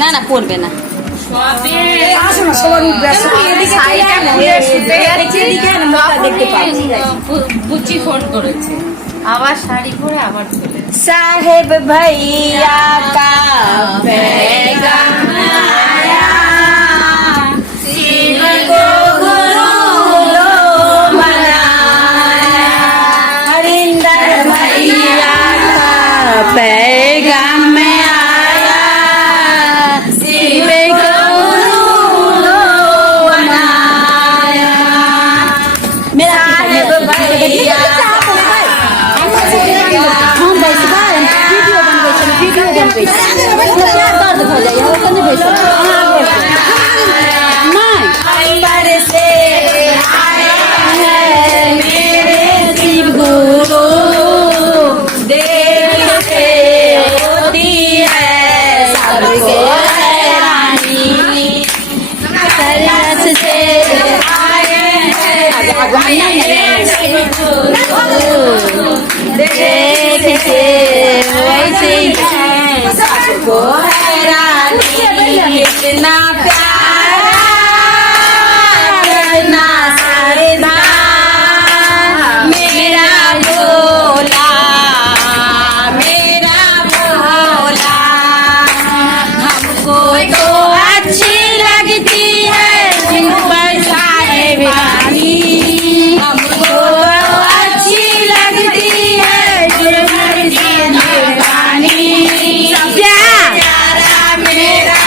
না না পড়বে না। বুচি ফোন করেছে, আবার শাড়ি পরে আবার চলে। साहेब भैया का पैगाम आया, शिव को गुरु लो बनाया। हरिंदर भैया का पैगाम आया, शिव को गुरु लो बनाया। साहेब भैया सबको हैरानी, इतना प्यारा करना सरदा मेरा भोला, मेरा भोला। हमको तो अच्छी लगती है सिंपल साहेब वाली, हमको अच्छी लगती है मेरा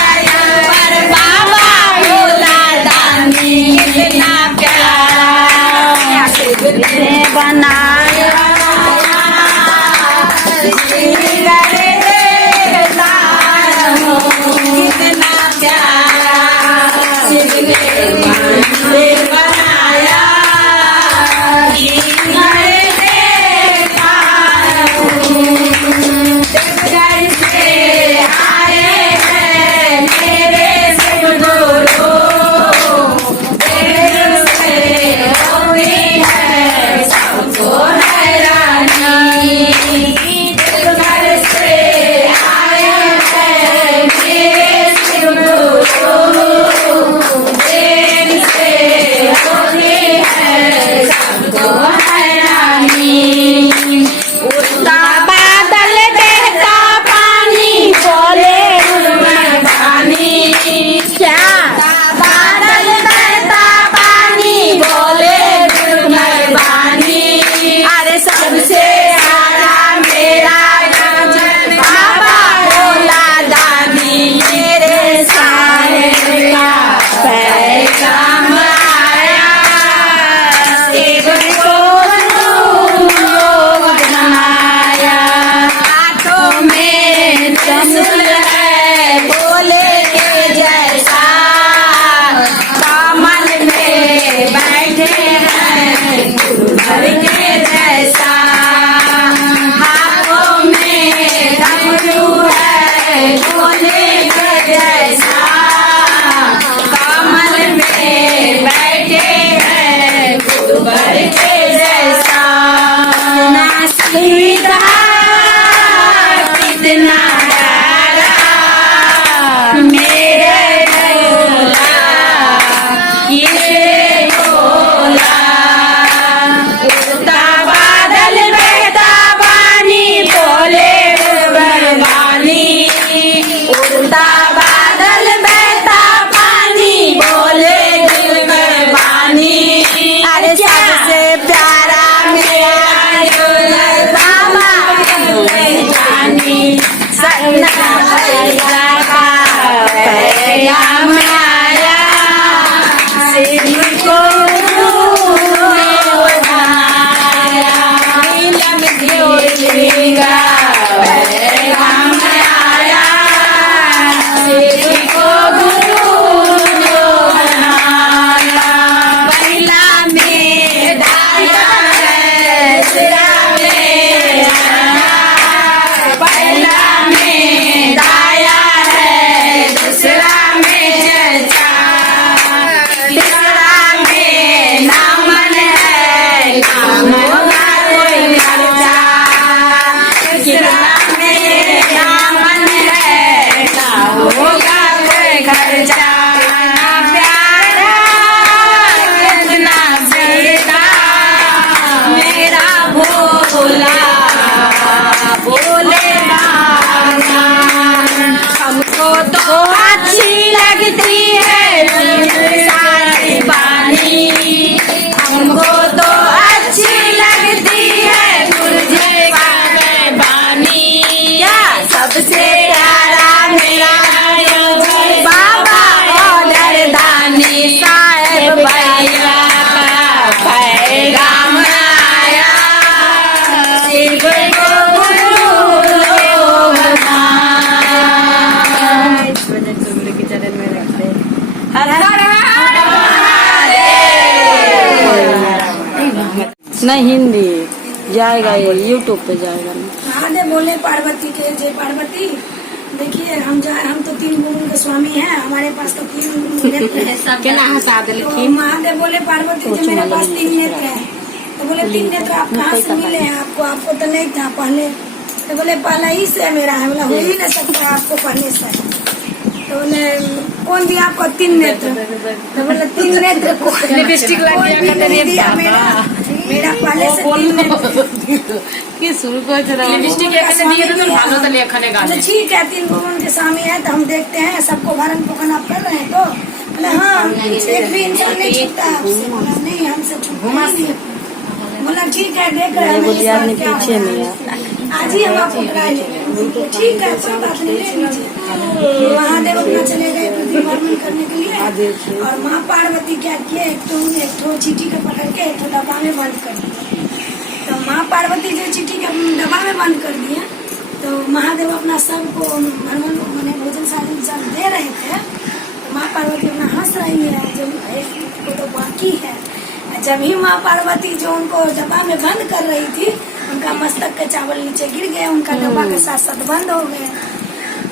नहीं हिंदी जाएगा, ये यूट्यूब पे जाएगा। महादेव बोले पार्वती के जय पार्वती। देखिए हम तो 3 गुरु के स्वामी हैं, हमारे पास तो 3 नेत्र है। तो महादेव बोले पार्वती जी मेरे पास 3 नेत्र है। तो बोले 3 नेत्र आप कहाँ से मिले हैं आपको तो नहीं था पहले। तो बोले पहले ही से मेरा है। बोला हो ही नहीं सकता आपको पहले से। तो बोले कौन दिया आपको 3 नेत्र। तो बोले 3 नेत्र को लिपस्टिक लग दिया मेरा पहले से 3 नेत्र। लिपस्टिक एखाने दिए तो भालो तो लेखने गाने। ठीक है 3 गुरु के स्वामी है तो हम देखते हैं सबको भरण पोषण आप कर रहे हैं। तो बोले हाँ एक भी इंसान नहीं छूटता है आपसे। बोला नहीं हमसे छूटता नहीं। बोला ठीक है देख रहे हैं पीछे में आज ही हम आपको करा लेंगे। ठीक है कोई बात नहीं ले लीजिए। महादेव अपना चले गए पृथ्वी भ्रमण करने के लिए। और माँ पार्वती क्या किए एक तो चीटी को पकड़ के एक डब्बा में बंद कर दिया। तो माँ पार्वती जो चिट्ठी के डब्बा में बंद कर दिए तो महादेव अपना सबको भ्रमण मैंने भोजन साधन सब दे रहे थे। तो माँ पार्वती अपना हंस रही है जब एक को तो बाकी है। जब ही माँ पार्वती जो उनको डब्बा में बंद कर रही थी उनका मस्तक के चावल नीचे गिर गए, उनका डब्बा के साथ साथ बंद हो गए।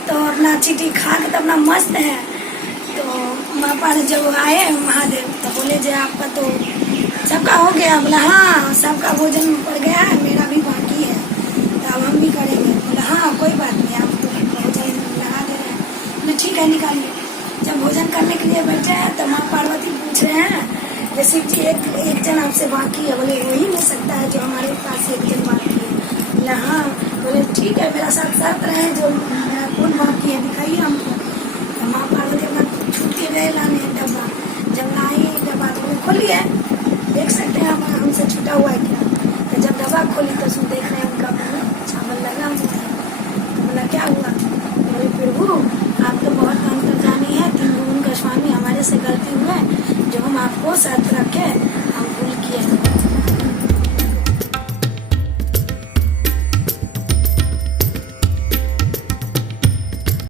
तो अपना चिट्ठी खा के तो अपना मस्त है। तो माँ पार्वती जब आए महादेव तो बोले जो आपका तो सबका हो गया। बोला हाँ सबका भोजन पड़ गया है, मेरा भी बाकी है तो अब हम भी करेंगे। बोला हाँ कोई बात नहीं आप तो भोजन लगा दे रहे हैं। बोले ठीक है निकालिए। जब भोजन करने के लिए बैठे हैं तो माँ पार्वती पूछ रहे हैं जैसे जी एक जन आपसे बाकी है। बोले वही हो सकता है जो हमारे पास एक जन बाकी है। बोला हाँ। बोले ठीक है मेरा साथ साथ रहे जो मेरा कौन बाकी है दिखाइए हमको। तो माँ पार्वती अपना छूट के गए लाने डब्बा। जब लाई डब्बा तो खोलिए देख सकते हैं आप हमसे छूटा हुआ है क्या। तो जब डब्बा खोली तो उसमें देख रहे हैं उनका चावल लगा हुआ है। तो बोला क्या हुआ। बोले प्रभु आप तो बहुत अंतर्जामी है, 3 गुरु का स्वामी, हमारे से गलती हुआ जो हम आपको शर्त रखे